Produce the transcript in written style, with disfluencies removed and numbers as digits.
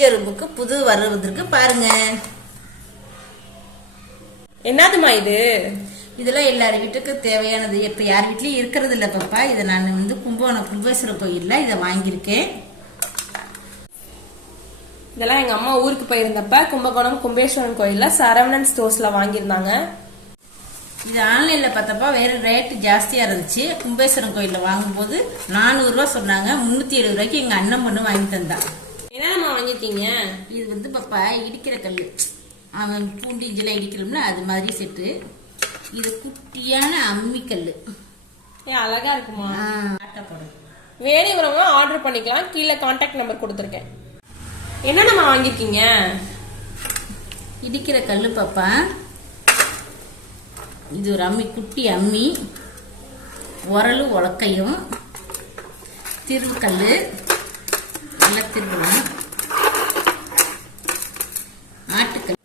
பூஜை ரூமுக்கு புது வருவதற்கு பாருங்க. என்னதுமா இது? இதெல்லாம் எல்லார் வீட்டுக்கும் தேவையானது. இப்ப யார் வீட்லயும் இருக்கிறது இல்ல பாப்பா. இதை நான் கும்பகோணம் கும்பேஸ்வரர் கோயில்ல இதை வாங்கியிருக்கேன். இதெல்லாம் எங்க அம்மா ஊருக்கு போயிருந்தப்ப கும்பகோணம் கும்பேஸ்வரன் கோயில்ல சரவணன் ஸ்டோர்ஸ்ல வாங்கியிருந்தாங்க. இது ஆன்லைன்ல பார்த்தப்ப வேற ரேட்டு ஜாஸ்தியா இருந்துச்சு. கும்பேஸ்வரன் கோயில்ல வாங்கும்போது 400 ரூபாய் சொன்னாங்க. 370 ரூபாய்க்கு எங்க அண்ணன் பொண்ணு வாங்கி தந்தா. என்னம்மா வாங்கிருக்கீங்க? இது பாப்பா இடிக்கிற கல். அவன் பூண்டி இஞ்சில இடிக்கிறோம்ல அது மாதிரி செட்டு. இது குட்டியான அம்மி கல். அழகா இருக்குமா? ஆட்டப்படும். வேணுங்கிறவங்க ஆர்டர் பண்ணிக்கலாம். கீழே கான்டாக்ட் நம்பர் கொடுத்துருக்கேன். என்னென்னமா வாங்கிருக்கீங்க? இடிக்கிற கல்லு பாப்பா. இது ஒரு அம்மி, குட்டி அம்மி, உரலு உலக்கையும், திருவுக்கல், நல்ல திருவணும், ஆட்டுக்கல்.